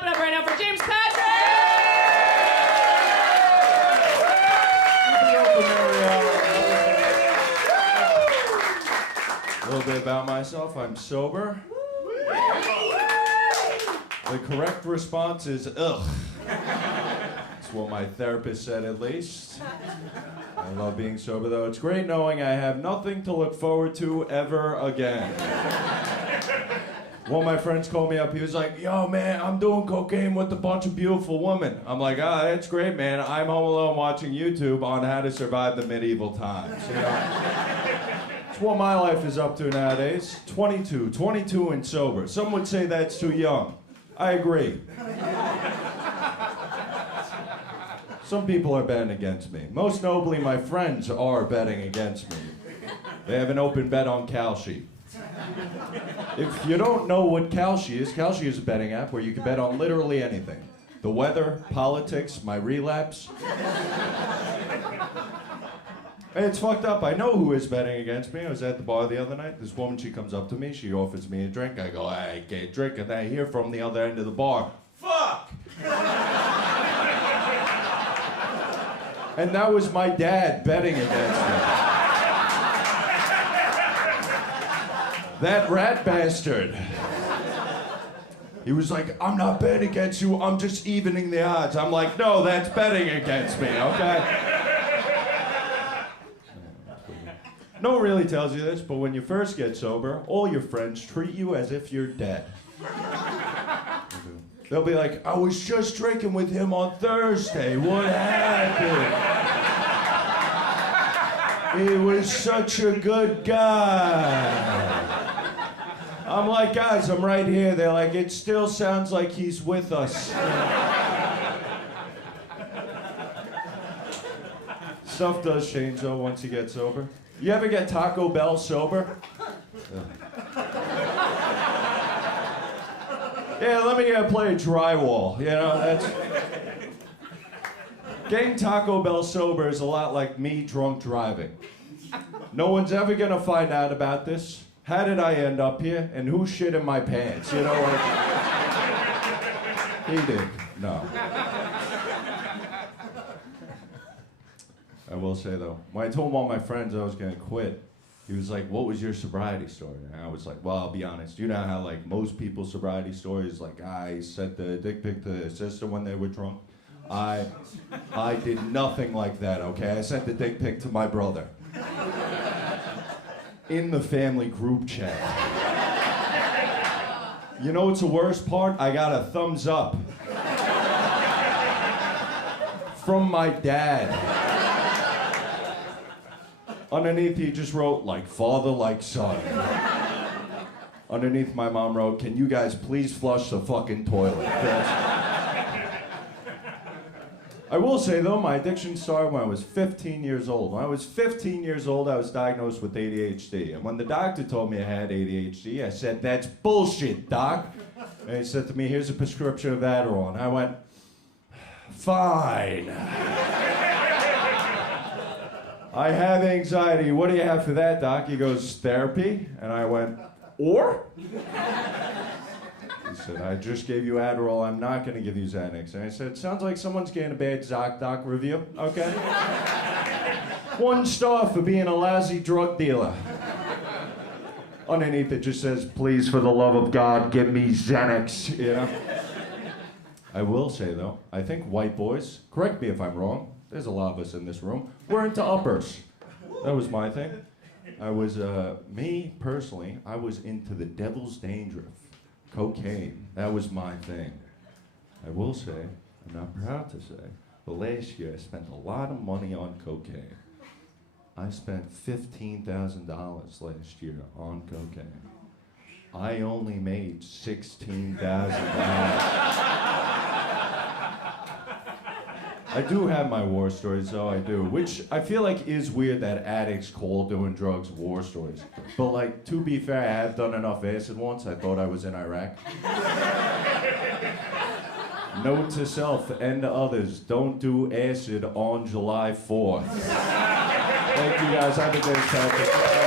Clap it up right now for James Patrick! A little bit about myself. I'm sober. The correct response is ugh. That's what my therapist said, at least. I love being sober, though. It's great knowing I have nothing to look forward to ever again. One of my friends called me up. He was like, yo, man, I'm doing cocaine with a bunch of beautiful women. I'm like, that's great, man. I'm home alone watching YouTube on how to survive the medieval times. You know? It's what my life is up to nowadays. 22 and sober. Some would say that's too young. I agree. Some people are betting against me. Most notably, my friends are betting against me. They have an open bet on Kalshi. If you don't know what Kalshi is a betting app where you can bet on literally anything. The weather, politics, my relapse. Hey, it's fucked up. I know who is betting against me. I was at the bar the other night. This woman, she comes up to me. She offers me a drink. I go, I can't drink. And I hear from the other end of the bar, fuck! And that was my dad betting against me. That rat bastard. He was like, I'm not betting against you, I'm just evening the odds. I'm like, no, that's betting against me, okay? No one really tells you this, but when you first get sober, all your friends treat you as if you're dead. They'll be like, I was just drinking with him on Thursday. What happened? He was such a good guy. I'm like, guys, I'm right here. They're like, it still sounds like he's with us. Stuff does change, though, once you get sober. You ever get Taco Bell sober? Yeah, let me play drywall, you know, that's... Getting Taco Bell sober is a lot like me drunk driving. No one's ever gonna find out about this. How did I end up here? And who shit in my pants, you know, like... He did, no. I will say, though, when I told one of my friends I was gonna quit, he was like, what was your sobriety story? And I was like, well, I'll be honest. You know how, like, most people's sobriety stories, like, I sent the dick pic to their sister when they were drunk? I did nothing like that, okay? I sent the dick pic to my brother. In the family group chat. You know what's the worst part? I got a thumbs up. From my dad. Underneath, he just wrote, like father, like son. Underneath, my mom wrote, can you guys please flush the fucking toilet? I will say, though, my addiction started when I was 15 years old. When I was 15 years old, I was diagnosed with ADHD. And when the doctor told me I had ADHD, I said, that's bullshit, doc. And he said to me, here's a prescription of Adderall. And I went, fine. I have anxiety. What do you have for that, doc? He goes, therapy? And I went, or? He said, I just gave you Adderall. I'm not going to give you Xanax. And I said, sounds like someone's getting a bad ZocDoc review, okay? 1 star for being a lousy drug dealer. Underneath it just says, please, for the love of God, give me Xanax, you know? I will say, though, I think white boys, correct me if I'm wrong, there's a lot of us in this room, we're into uppers. That was my thing. I was, me, personally, I was into the devil's danger. Cocaine, that was my thing. I will say, I'm not proud to say, but last year I spent a lot of money on cocaine. I spent $15,000 last year on cocaine. I only made $16,000. I do have my war stories, though, I do, which I feel like is weird that addicts call doing drugs war stories. But, like, to be fair, I have done enough acid once, I thought I was in Iraq. Note to self and to others, don't do acid on July 4th. Thank you guys, have a good time.